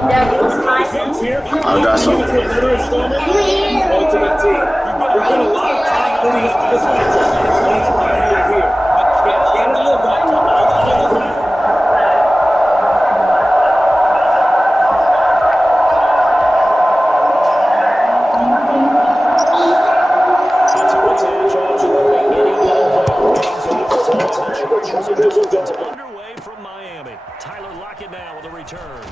I got some. Underway from Miami. Tyler Lockett now with a return.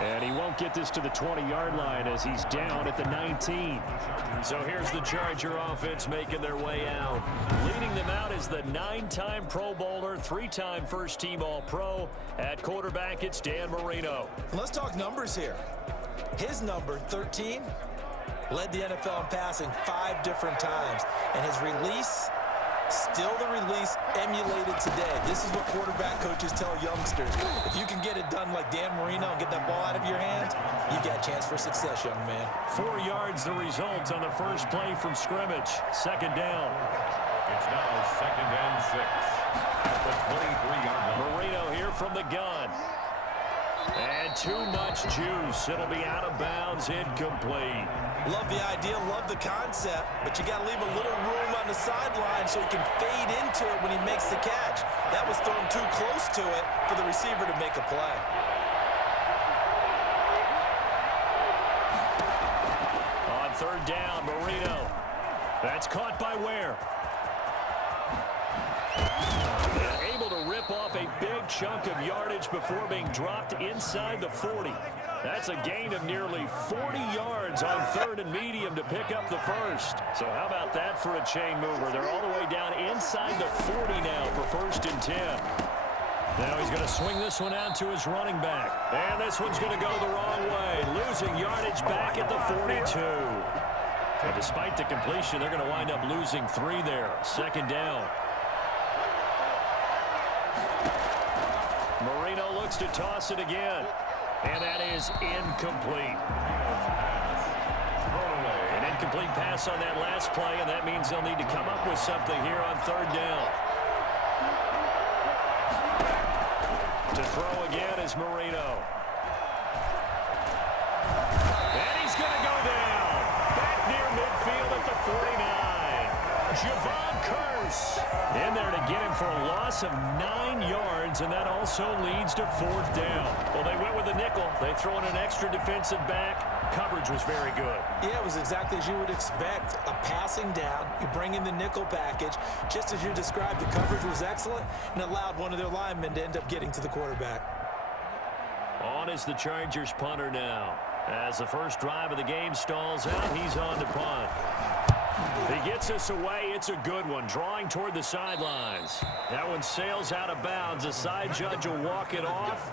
And he won't get this to the 20-yard line as he's down at the 19. So here's the Charger offense making their way out. Leading them out is the 9-time Pro Bowler, 3-time first-team All-Pro. At quarterback, it's Dan Marino. Let's talk numbers here. His number, 13, led the NFL in passing 5 different times. And his release, still the release emulated today. This is what quarterback coaches tell youngsters. If you can get it done like Dan Marino and get that ball out of your hands, you've got a chance for success, young man. 4 yards the result on the first play from scrimmage. Second down. It's now 2nd and 6 at the 23-yard line. Marino here from the gun. And too much juice. It'll be out of bounds, incomplete. Love the idea, love the concept, but you got to leave a little room on the sideline so he can fade into it when he makes the catch. That was thrown too close to it for the receiver to make a play. On third down, Marino. That's caught by Ware. And able to rip off a big chunk of yardage before being dropped inside the 40. That's a gain of nearly 40 yards on third and medium to pick up the first. So how about that for a chain mover? They're all the way down inside the 40 now for 1st and 10. Now he's going to swing this one out to his running back. And this one's going to go the wrong way, losing yardage back at the 42. And despite the completion, they're going to wind up losing 3 there. Second down. Marino looks to toss it again. And that is incomplete. An incomplete pass on that last play, and that means they'll need to come up with something here on third down. To throw again is Marino. And he's going to go down. Back near midfield at the 49. Javon Curse in there to get him for a loss of 9 yards, and that also leads to 4th down. Well, they went with a nickel. They throw in an extra defensive back. Coverage was very good. Yeah, it was exactly as you would expect. A passing down, you bring in the nickel package. Just as you described, the coverage was excellent and allowed one of their linemen to end up getting to the quarterback. On is the Chargers punter now. As the first drive of the game stalls out, he's on to punt. He gets us away. It's a good one, drawing toward the sidelines. That one sails out of bounds. The side judge will walk it off.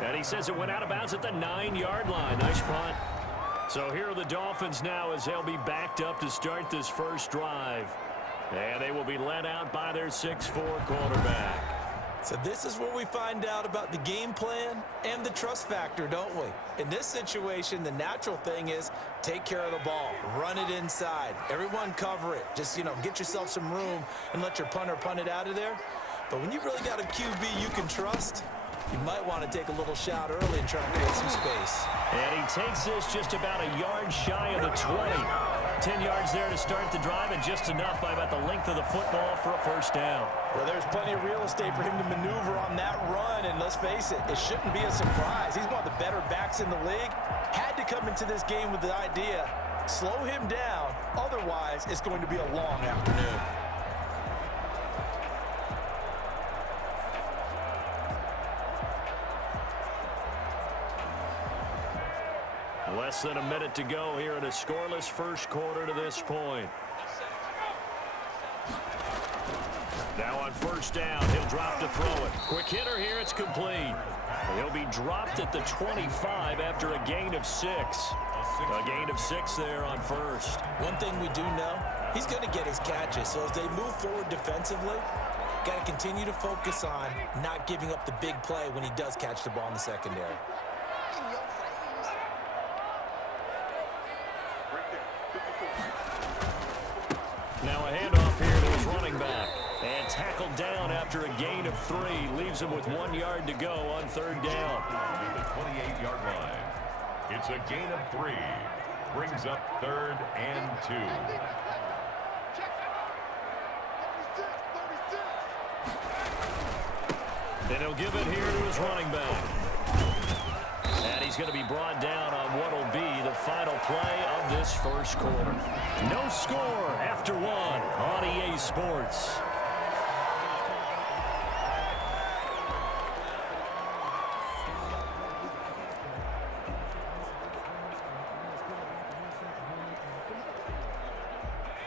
And he says it went out of bounds at the 9-yard line. Nice punt. So here are the Dolphins now as they'll be backed up to start this first drive. And they will be led out by their 6'4" quarterback. So this is where we find out about the game plan and the trust factor, don't we? In this situation, the natural thing is take care of the ball, run it inside, everyone cover it. Just, get yourself some room and let your punter punt it out of there. But when you really got a QB you can trust, you might want to take a little shot early and try to create some space. And he takes this just about a yard shy of the 20. 10 yards there to start the drive, and just enough by about the length of the football for a first down. Well, there's plenty of real estate for him to maneuver on that run, and let's face it, it shouldn't be a surprise. He's one of the better backs in the league. Had to come into this game with the idea, slow him down, otherwise it's going to be a long afternoon. Less than a minute to go here in a scoreless first quarter to this point. Now on first down, he'll drop to throw it. Quick hitter here, it's complete. He'll be dropped at the 25 after a gain of 6. A gain of 6 there on first. One thing we do know, he's going to get his catches. So as they move forward defensively, got to continue to focus on not giving up the big play when he does catch the ball in the secondary. Now a handoff here to his running back. And tackled down after a gain of 3. Leaves him with 1 yard to go on third down. The 28-yard line. It's a gain of 3. Brings up 3rd and 2. And he'll give it here to his running back. And he's going to be brought down on what will be the final play of this first quarter. No score after 1 on EA Sports.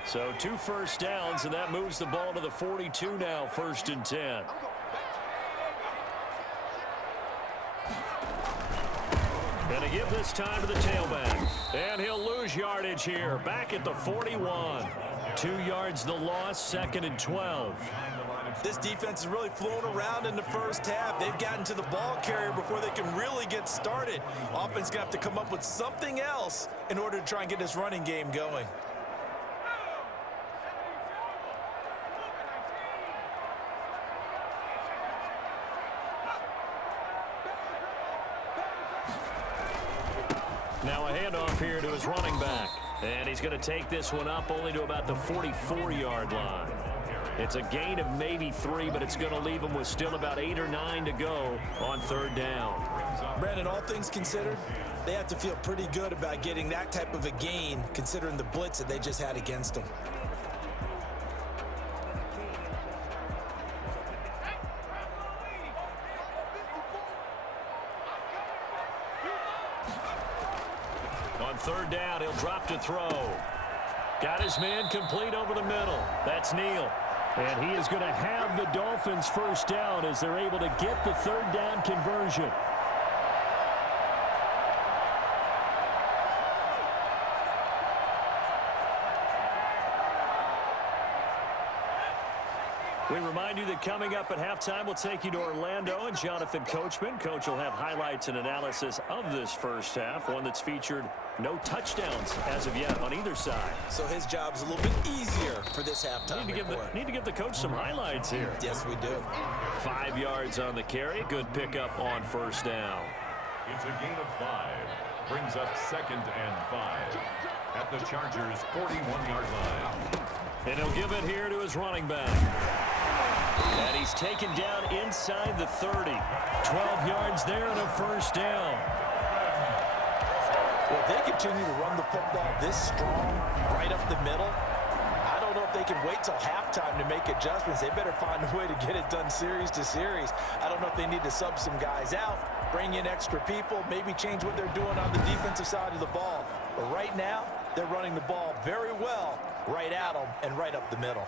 So 2 first downs, and that moves the ball to the 42 now, 1st and 10. Gonna give this time to the tailback. And he'll lose yardage here, back at the 41. 2 yards the loss, 2nd and 12. This defense is really flown around in the first half. They've gotten to the ball carrier before they can really get started. Offense gonna have to come up with something else in order to try and get this running game going. Now a handoff here to his running back. And he's going to take this one up only to about the 44-yard line. It's a gain of maybe 3, but it's going to leave him with still about 8 or 9 to go on 3rd down. Brandon, all things considered, they have to feel pretty good about getting that type of a gain considering the blitz that they just had against them. On 3rd down, he'll drop to throw. Got his man complete over the middle. That's Neal. And he is going to have the Dolphins' first down as they're able to get the 3rd down conversion. We remind you that coming up at halftime, we'll take you to Orlando and Jonathan Coachman. Coach will have highlights and analysis of this first half, one that's featured no touchdowns as of yet on either side. So his job's a little bit easier for this halftime report. Need to give the coach some highlights here. Yes, we do. 5 yards on the carry. Good pickup on 1st down. It's a gain of 5. Brings up 2nd and 5 at the Chargers' 41-yard line. And he'll give it here to his running back. And he's taken down inside the 30. 12 yards there and a 1st down. Well, if they continue to run the football this strong, right up the middle, I don't know if they can wait till halftime to make adjustments. They better find a way to get it done series to series. I don't know if they need to sub some guys out, bring in extra people, maybe change what they're doing on the defensive side of the ball. But right now, they're running the ball very well right at them and right up the middle.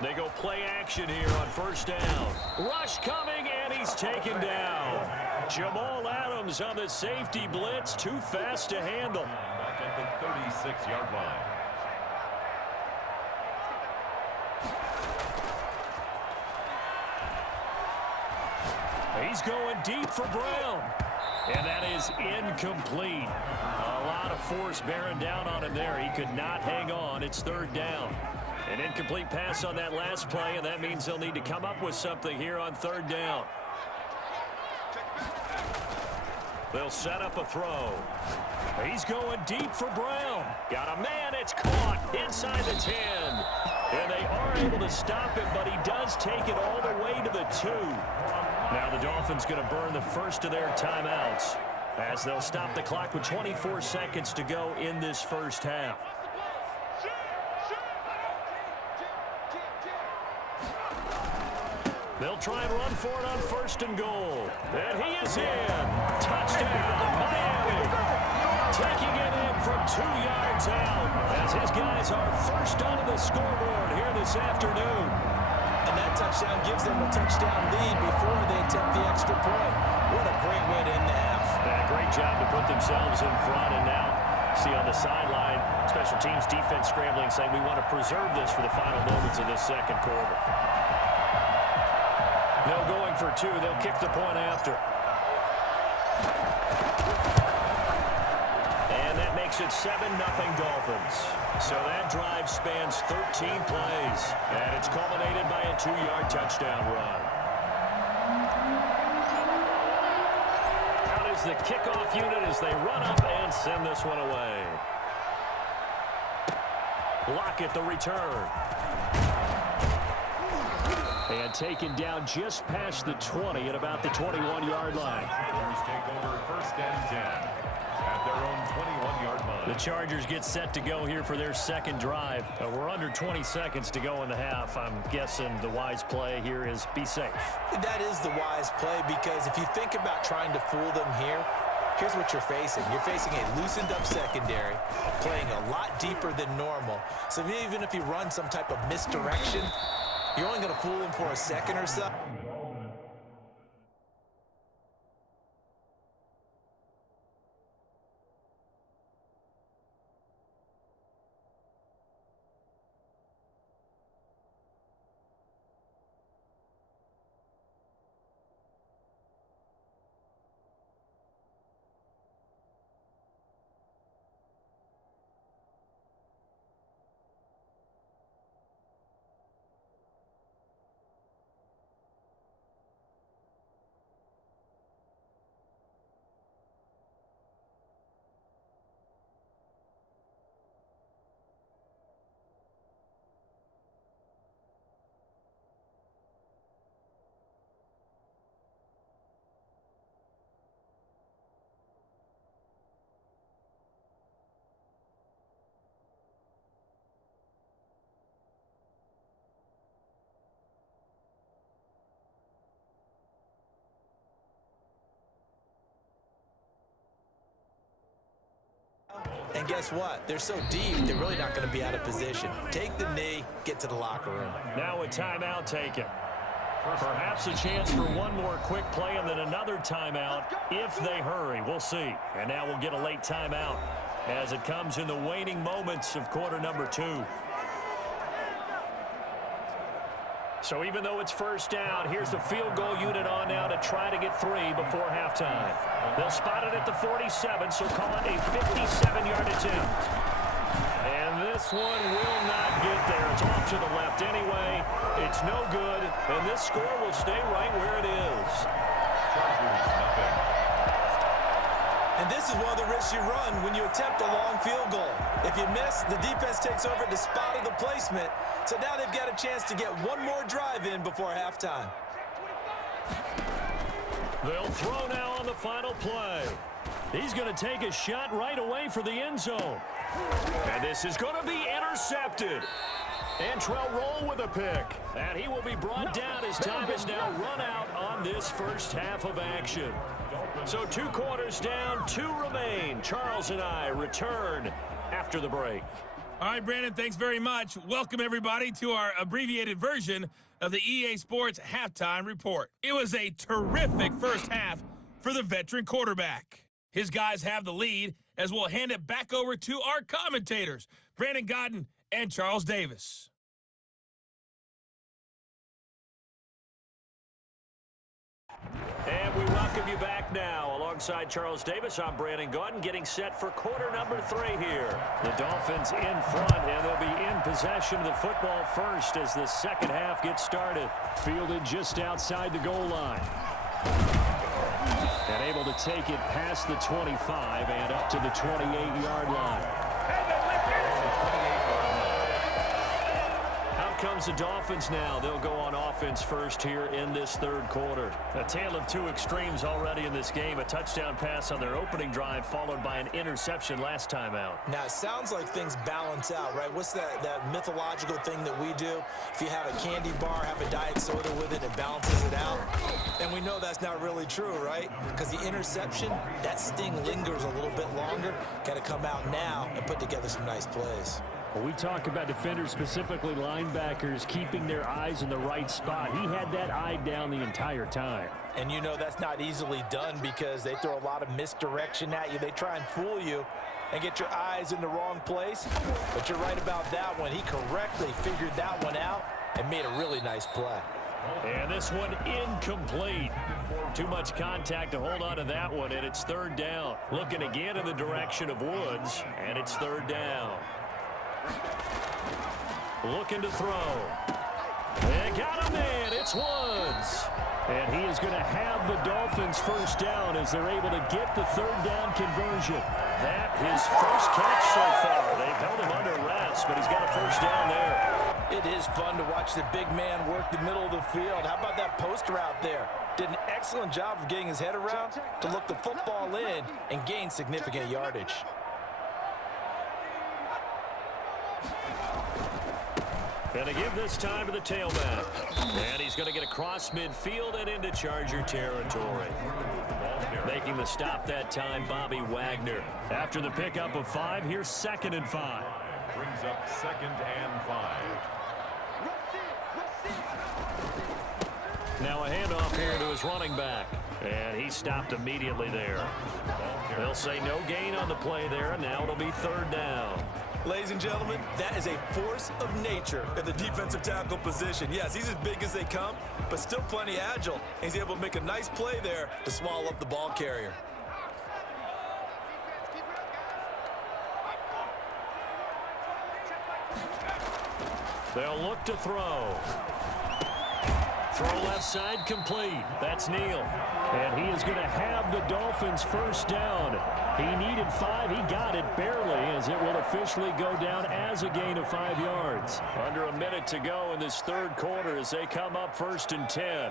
They go play action here on 1st down. Rush coming, and he's taken down. Jamal Adams on the safety blitz, too fast to handle. Back at the 36-yard line. He's going deep for Brown. And that is incomplete. A lot of force bearing down on him there. He could not hang on. It's 3rd down. An incomplete pass on that last play, and that means they'll need to come up with something here on 3rd down. They'll set up a throw. He's going deep for Brown. Got a man. It's caught inside the 10. And they are able to stop him, but he does take it all the way to the 2. Now the Dolphins going to burn the first of their timeouts as they'll stop the clock with 24 seconds to go in this first half. They'll try and run for it on 1st and goal. And he is in. Touchdown, Miami. Taking it in from 2 yards out as his guys are first onto the scoreboard here this afternoon. And that touchdown gives them a touchdown lead before they attempt the extra point. What a great way to end the half. Yeah, great job to put themselves in front. And now, see on the sideline, special teams defense scrambling, saying we want to preserve this for the final moments of this 2nd quarter. They'll going for 2. They'll kick the point after. And that makes makes it 7-0 Dolphins. So that drive spans 13 plays, and it's culminated by a 2-yard touchdown run. Out is the kickoff unit as they run up and send this one away. Lockett the return. And taken down just past the 20 at about the 21-yard line. Chargers take over 1st and 10 at their own 21-yard line. The Chargers get set to go here for their second drive. We're under 20 seconds to go in the half. I'm guessing the wise play here is be safe. That is the wise play, because if you think about trying to fool them here, here's what you're facing. You're facing a loosened-up secondary, playing a lot deeper than normal. So even if you run some type of misdirection, you're only going to fool them for a second or so. And guess what? They're so deep, they're really not going to be out of position. Take the knee, get to the locker room. Now a timeout taken. Perhaps a chance for one more quick play and then another timeout if they hurry. We'll see. And now we'll get a late timeout as it comes in the waning moments of quarter number 2. So even though it's first down, here's the field goal unit on now to try to get 3 before halftime. They'll spot it at the 47, so call it a 57-yard attempt. And this one will not get there. It's off to the left anyway. It's no good, and this score will stay right where it is. And this is one of the risks you run when you attempt a long field goal. If you miss, the defense takes over the spot of the placement. So now they've got a chance to get one more drive in before halftime. They'll throw now on the final play. He's going to take a shot right away for the end zone. And this is going to be intercepted. Antrell Roll with a pick. And he will be brought down as time is now run out on this first half of action. So 2 quarters down, 2 remain. Charles and I return after the break. All right, Brandon, thanks very much. Welcome, everybody, to our abbreviated version of the EA Sports Halftime Report. It was a terrific first half for the veteran quarterback. His guys have the lead as we'll hand it back over to our commentators, Brandon Godden and Charles Davis. And we welcome you back now. Alongside Charles Davis, I'm Brandon Godden, getting set for quarter number 3 here. The Dolphins in front, and they'll be in possession of the football first as the second half gets started. Fielded just outside the goal line. And able to take it past the 25 and up to the 28-yard line. Comes the Dolphins now. They'll go on offense first here in this third quarter. A tale of 2 extremes already in this game. A touchdown pass on their opening drive followed by an interception last time out. Now, it sounds like things balance out, right? What's that mythological thing that we do? If you have a candy bar, have a diet soda with it, it balances it out. And we know that's not really true, right? Because the interception, that sting lingers a little bit longer. Got to come out now and put together some nice plays. Well, we talk about defenders, specifically linebackers, keeping their eyes in the right spot. He had that eye down the entire time. And you know that's not easily done because they throw a lot of misdirection at you. They try and fool you and get your eyes in the wrong place. But you're right about that one. He correctly figured that one out and made a really nice play. And this one incomplete. Too much contact to hold on to that one, and it's third down. Looking again in the direction of Woods, and it's third down. Looking to throw. And got a man. It's Woods. And he is going to have the Dolphins first down as they're able to get the third down conversion. That his first catch so far. They've held him under wraps, but he's got a first down there. It is fun to watch the big man work the middle of the field. How about that post route there? Did an excellent job of getting his head around to look the football in and gain significant yardage. Going to give this time to the tailback. And he's going to get across midfield and into Charger territory. Making the stop that time, Bobby Wagner. After the pickup of 5, here's 2nd and 5. Brings up 2nd and 5. Now a handoff here to his running back. And he stopped immediately there. They'll say no gain on the play there, and now it'll be third down. Ladies and gentlemen, that is a force of nature in the defensive tackle position. Yes, he's as big as they come, but still plenty agile. He's able to make a nice play there to swallow up the ball carrier. They'll look to throw. Throw left side complete. That's Neal. And he is going to have the Dolphins first down. He needed 5. He got it barely, as it will officially go down as a gain of 5 yards. Under a minute to go in this third quarter as they come up 1st and 10.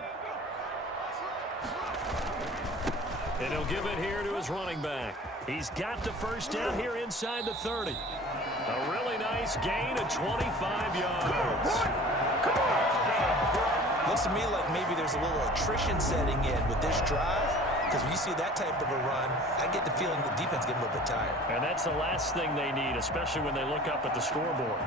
And he'll give it here to his running back. He's got the first down here inside the 30. A really nice gain of 25 yards. Come on. Looks to me like maybe there's a little attrition setting in with this drive, because when you see that type of a run, I get the feeling the defense getting a little bit tired. And that's the last thing they need, especially when they look up at the scoreboard.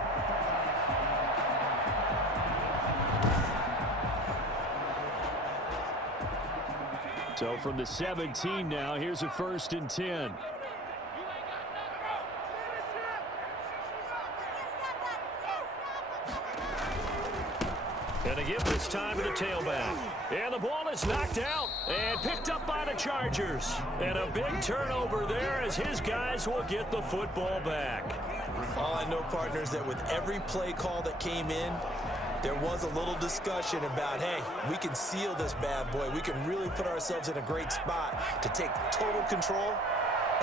So from the 17 now, here's a 1st and 10. Gonna give this time to the tailback. And the ball is knocked out and picked up by the Chargers. And a big turnover there as his guys will get the football back. All I know, partners, that with every play call that came in, there was a little discussion about, hey, we can seal this bad boy. We can really put ourselves in a great spot to take total control.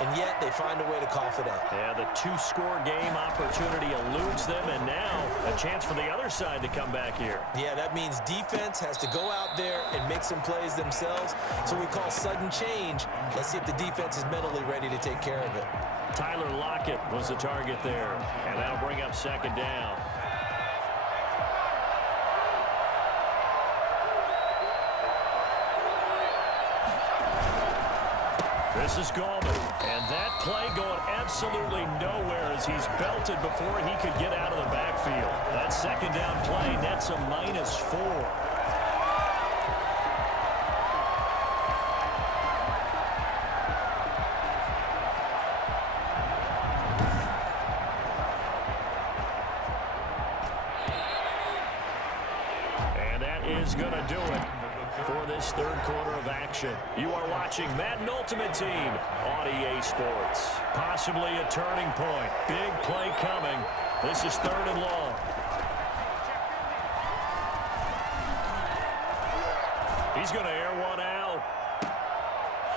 And yet they find a way to cough it up. Yeah, the 2-score game opportunity eludes them, and now a chance for the other side to come back here. Yeah, that means defense has to go out there and make some plays themselves. So we call sudden change. Let's see if the defense is mentally ready to take care of it. Tyler Lockett was the target there, and that'll bring up 2nd down. This is Gallman, and that play going absolutely nowhere as he's belted before he could get out of the backfield. That 2nd down play nets a -4. And that is going to do it for this third quarter of action. You are watching Madden Ultimate Team on EA Sports. Possibly a turning point. Big play coming. This is 3rd and long. He's going to air one out.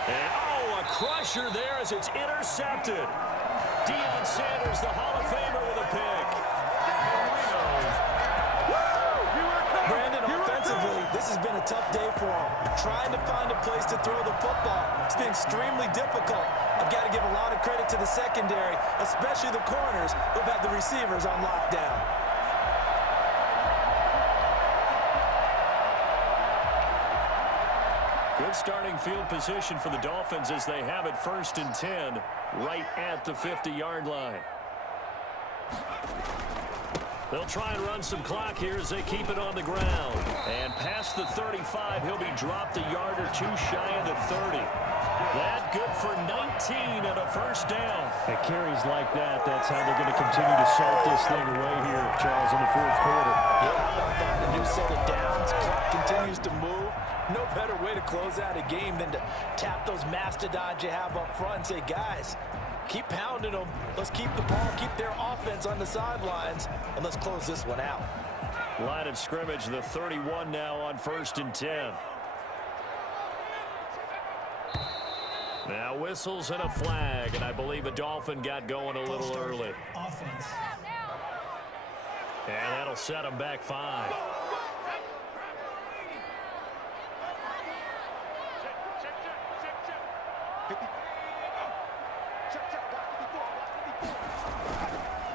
And, oh, a crusher there as it's intercepted. Deion Sanders, the Hall of Famer, with a pick. Brandon, offensively, this has been a tough day for him. Trying to find a place to throw the football. It's been extremely difficult. I've got to give a lot of credit to the secondary, especially the corners who've had the receivers on lockdown. Good starting field position for the Dolphins as they have it 1st and 10 right at the 50-yard line. They'll try and run some clock here as they keep it on the ground. And past the 35, he'll be dropped a yard or two shy of the 30. That good for 19 and a first down. At carries like that, that's how they're going to continue to salt this thing away here, Charles, in the fourth quarter. Yeah, how about that? A new set of downs. Clock continues way to close out a game than to tap those mastodons you have up front and say, guys, keep pounding them. Let's keep the ball, keep their offense on the sidelines, and let's close this one out. Line of scrimmage, the 31 now on 1st and 10. Now whistles and a flag, and I believe a Dolphin got going a little early. Offense. And that'll set them back 5.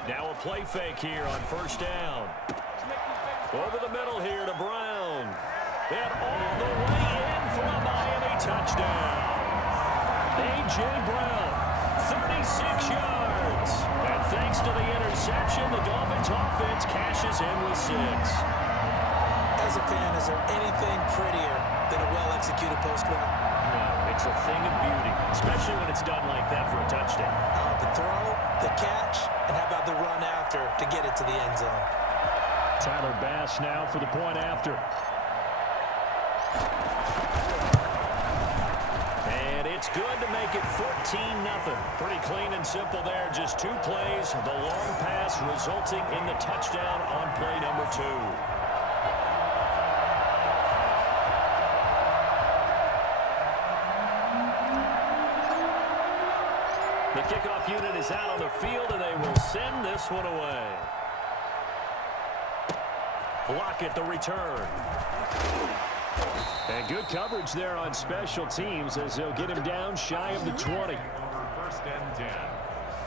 Now a play fake here on 1st down. Over the middle here to Brown. And all the way in for a Miami touchdown. A.J. Brown, 36 yards. And thanks to the interception, the Dolphins offense cashes in with 6. As a fan, is there anything prettier than a well-executed post route? No, it's a thing of beauty, especially when it's done like that for a touchdown. The throw, the catch, and how about the run after to get it to the end zone? Tyler Bass now for the point after. And it's good to make it 14-0. Pretty clean and simple there. Just 2 plays. The long pass resulting in the touchdown on play number 2. The kickoff unit is out on the field, and they will send this one away. Lockett the return. And good coverage there on special teams as they'll get him down shy of the 20. 1st and 10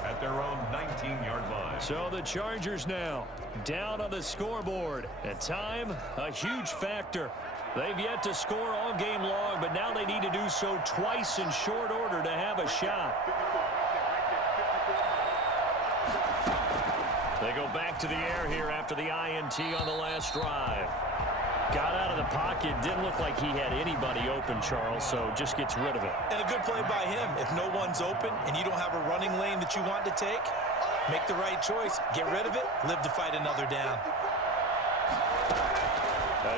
at their own 19-yard line. So the Chargers now down on the scoreboard. At time, a huge factor. They've yet to score all game long, but now they need to do so twice in short order to have a shot. They go back to the air here after the INT on the last drive. Got out of the pocket. Didn't look like he had anybody open, Charles, so just gets rid of it. And a good play by him. If no one's open and you don't have a running lane that you want to take, make the right choice. Get rid of it. Live to fight another down.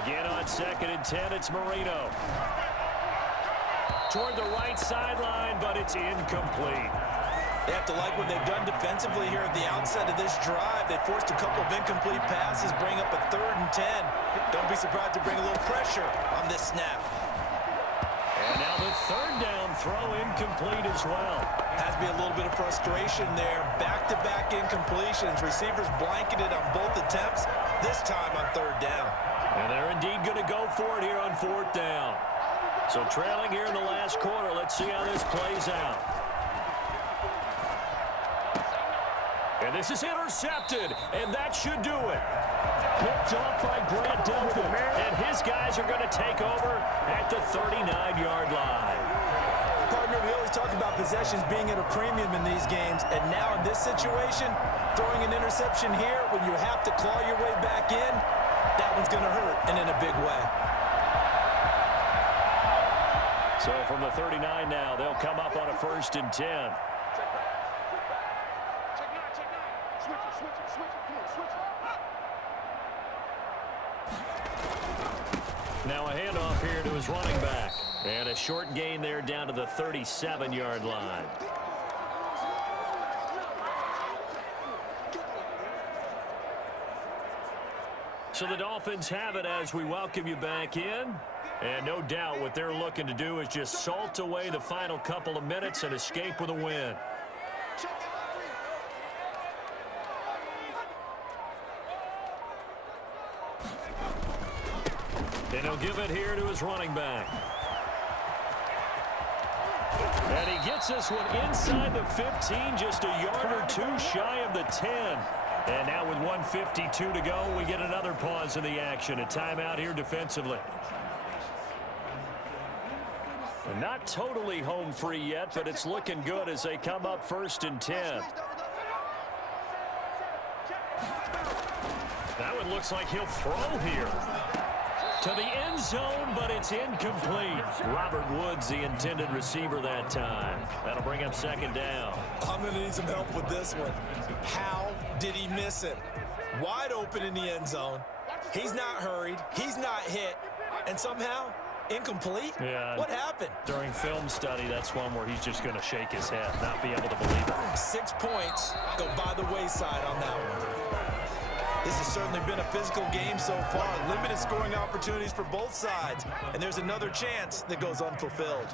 Again on 2nd and 10, it's Marino. Toward the right sideline, but it's incomplete. They have to like what they've done defensively here at the outset of this drive. They forced a couple of incomplete passes, bring up a 3rd and 10. Don't be surprised to bring a little pressure on this snap. And now the 3rd down throw incomplete as well. Has to be a little bit of frustration there. Back-to-back incompletions. Receivers blanketed on both attempts, this time on 3rd down. And they're indeed going to go for it here on 4th down. So trailing here in the last quarter. Let's see how this plays out. And this is intercepted, and that should do it. Picked off by Grant Delphin, and his guys are going to take over at the 39-yard line. Partner, we always talk about possessions being at a premium in these games, and now in this situation, throwing an interception here when you have to claw your way back in, that one's going to hurt, and in a big way. So from the 39 now, they'll come up on a 1st and 10. Now a handoff here to his running back. And a short gain there down to the 37-yard line. So the Dolphins have it as we welcome you back in. And no doubt what they're looking to do is just salt away the final couple of minutes and escape with a win. And he'll give it here to his running back. And he gets this one inside the 15, just a yard or 2 shy of the 10. And now with 1:52 to go, we get another pause in the action. A timeout here defensively. And not totally home free yet, but it's looking good as they come up 1st and 10. That one looks like he'll throw here. To the end zone, but it's incomplete. Robert Woods, the intended receiver that time. That'll bring up 2nd down. I'm going to need some help with this one. How did he miss it? Wide open in the end zone. He's not hurried. He's not hit. And somehow, Incomplete? Yeah. What happened? During film study, that's one where he's just going to shake his head, not be able to believe it. 6 points go by the wayside on that one. This has certainly been a physical game so far. Limited scoring opportunities for both sides. And there's another chance that goes unfulfilled.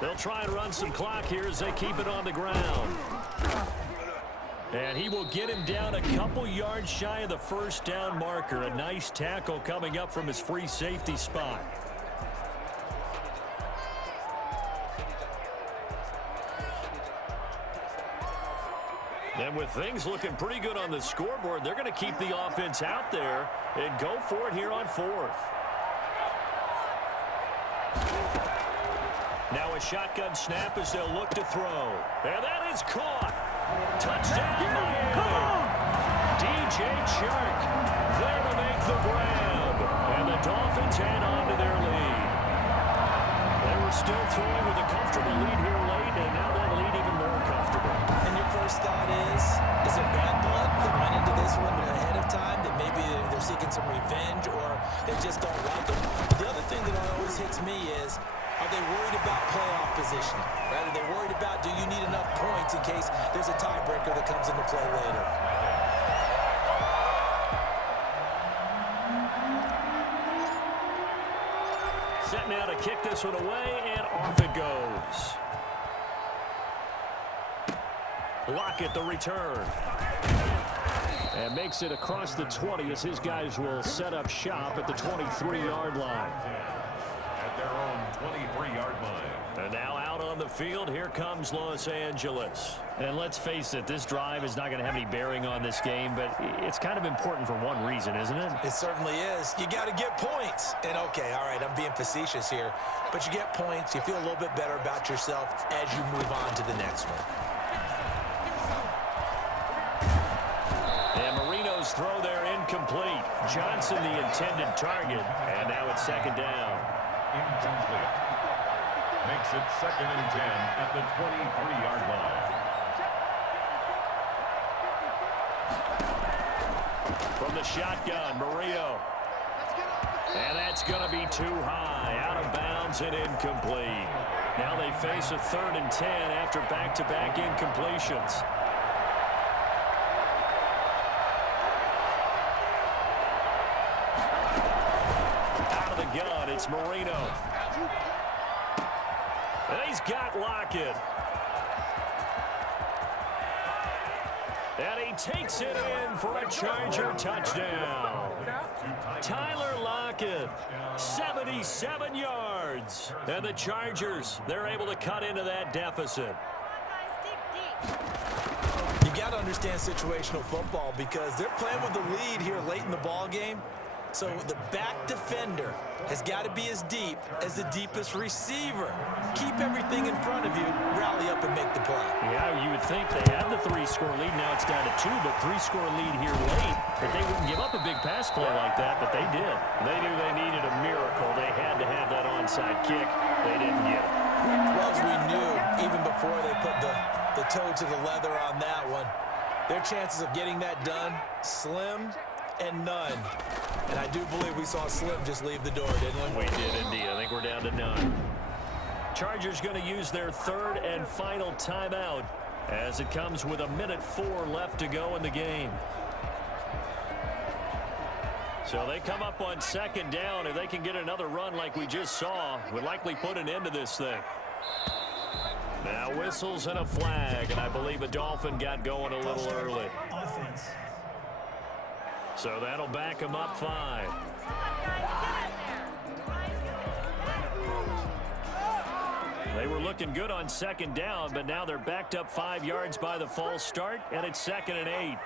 They'll try and run some clock here as they keep it on the ground. And he will get him down a couple yards shy of the first down marker. A nice tackle coming up from his free safety spot. And with things looking pretty good on the scoreboard, they're going to keep the offense out there and go for it here on 4th. Now a shotgun snap as they'll look to throw. And that is caught. Touchdown, Miami. DJ Chark there to make the grab. And the Dolphins add on to their lead. They were still throwing with a comfortable lead here late, and now that lead even more comfortable. And your first thought is it bad blood that went into this one ahead of time, that maybe they're seeking some revenge or they just don't like it? The other thing that always hits me is, are they worried about playoff positioning? Right? Are they worried about, do you need enough points in case there's a tiebreaker that comes into play later? Set now to kick this one away, and off it goes. Lockett the return. And makes it across the 20 as his guys will set up shop at the 23-yard line. At their own 23-yard line. And now out on the field, here comes Los Angeles. And let's face it, this drive is not going to have any bearing on this game, but it's kind of important for one reason, isn't it? It certainly is. You got to get points. And okay, all right, I'm being facetious here, but you get points, you feel a little bit better about yourself as you move on to the next one. And Marino's throw there incomplete. Johnson the intended target, and now it's second down. Incomplete. Makes it 2nd and 10 at the 23-yard line. From the shotgun, Marino. And that's going to be too high. Out of bounds and incomplete. Now they face a 3rd and 10 after back-to-back incompletions. Out of the gun, it's Marino. And he's got Lockett. And he takes it in for a Charger touchdown. Tyler Lockett, 77 yards. And the Chargers, they're able to cut into that deficit. You got to understand situational football because they're playing with the lead here late in the ball game. So the back defender has got to be as deep as the deepest receiver. Keep everything in front of you, rally up and make the play. Yeah, you would think they had the 3-score lead. Now it's down to 2, but 3-score lead here late. That they wouldn't give up a big pass play like that, but they did. They knew they needed a miracle. They had to have that onside kick. They didn't get it. Well, as we knew, even before they put the toe to the leather on that one, their chances of getting that done, slim and none. And I do believe we saw Slim just leave the door, didn't we? We did indeed. I think we're down to none. Chargers going to use their 3rd and final timeout as it comes with 1:04 left to go in the game. So they come up on 2nd down. If they can get another run like we just saw, would likely put an end to this thing. Now whistles and a flag, and I believe a Dolphin got going a little early. So that'll back him up 5. They were looking good on 2nd down, but now they're backed up 5 yards by the false start, and it's 2nd and 8.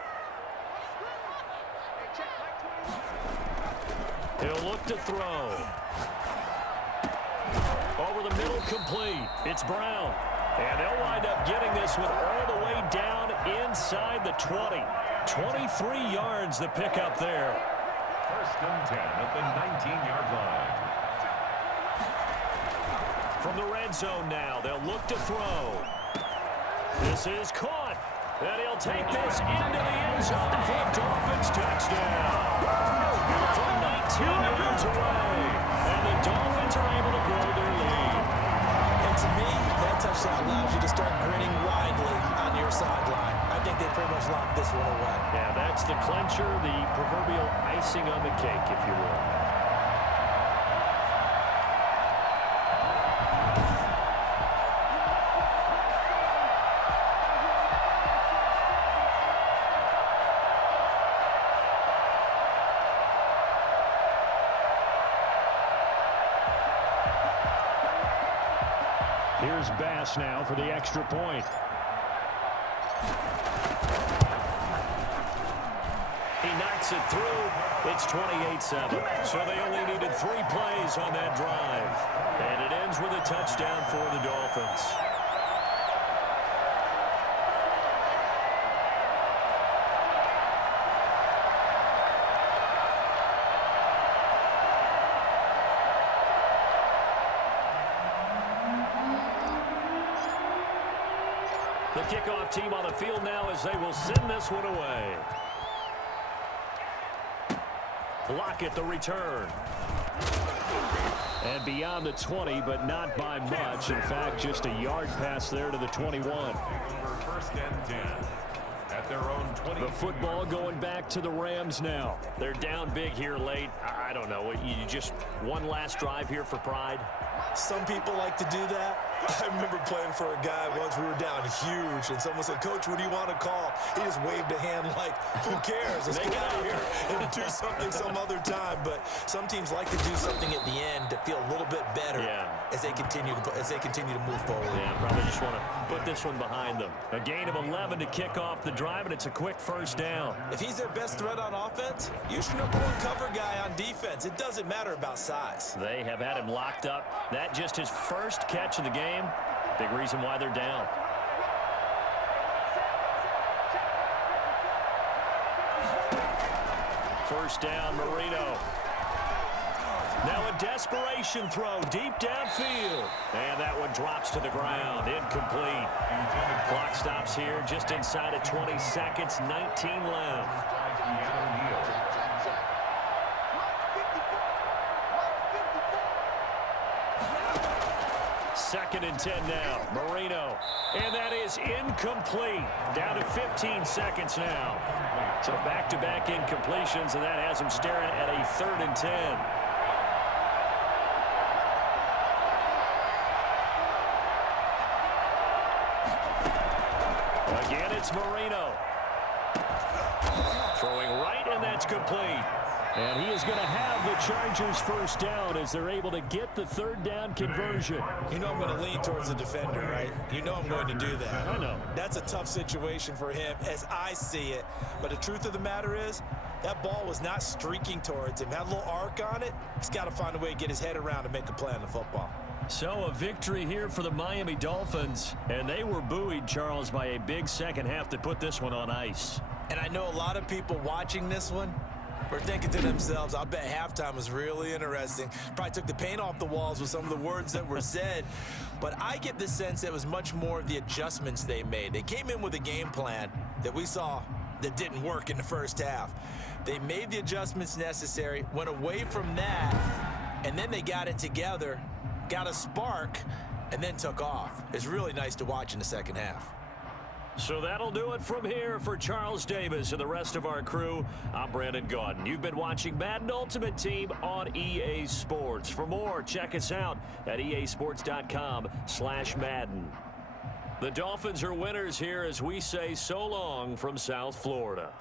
He'll look to throw. Over the middle, complete. It's Brown. And they'll wind up getting this one all the way down inside the 20. 23 yards the pickup there. 1st and 10 at the 19-yard line. From the red zone now, they'll look to throw. This is caught. And he'll take this into the end zone for a start grinning widely on your sideline. I think they pretty much locked this one away. Yeah, that's the clincher, the proverbial icing on the cake, if you will. Here's Bass now for the extra point. He knocks it through. It's 28-7. So they only needed 3 plays on that drive. And it ends with a touchdown for the Dolphins. The kickoff team on the field now as they will send this one away. Lockett the return. And beyond the 20, but not by much. In fact, just a yard pass there to the 21. First and 10 at their own 20. The football going back to the Rams now. They're down big here late. I don't know. You just one last drive here for pride. Some people like to do that. I remember playing for a guy once. We were down huge, and someone said, "Coach, what do you want to call?" He just waved a hand like, "Who cares? Let's get out of here and do something some other time." But some teams like to do something at the end to feel a little bit better as they continue to move forward. Yeah, probably just want to put this one behind them. A gain of 11 to kick off the drive, and it's a quick first down. If he's their best threat on offense, use your #1 cover guy on defense. It doesn't matter about size. They have had him locked up. That just his first catch of the game. Big reason why they're down. First down, Marino. Now a desperation throw deep downfield. And that one drops to the ground. Incomplete. Clock stops here just inside of 20 seconds. 19 left. Second and 10 now. Marino. And that is incomplete. Down to 15 seconds now. So back-to-back incompletions, and that has him staring at a 3rd and 10. Again, it's Marino. Throwing right, and that's complete. And he is going to have the Chargers first down as they're able to get the 3rd down conversion. You know I'm going to lean towards the defender, right? You know I'm going to do that. I know. That's a tough situation for him as I see it. But the truth of the matter is, that ball was not streaking towards him. Had a little arc on it. He's got to find a way to get his head around and make a play on the football. So a victory here for the Miami Dolphins. And they were buoyed, Charles, by a big second half that put this one on ice. And I know a lot of people watching this one were thinking to themselves, I bet halftime was really interesting. Probably took the paint off the walls with some of the words that were said. But I get the sense that it was much more of the adjustments they made. They came in with a game plan that we saw that didn't work in the first half. They made the adjustments necessary, went away from that, and then they got it together, got a spark, and then took off. It's really nice to watch in the second half. So that'll do it from here for Charles Davis and the rest of our crew. I'm Brandon Gaudin. You've been watching Madden Ultimate Team on EA Sports. For more, check us out at easports.com/Madden. The Dolphins are winners here as we say so long from South Florida.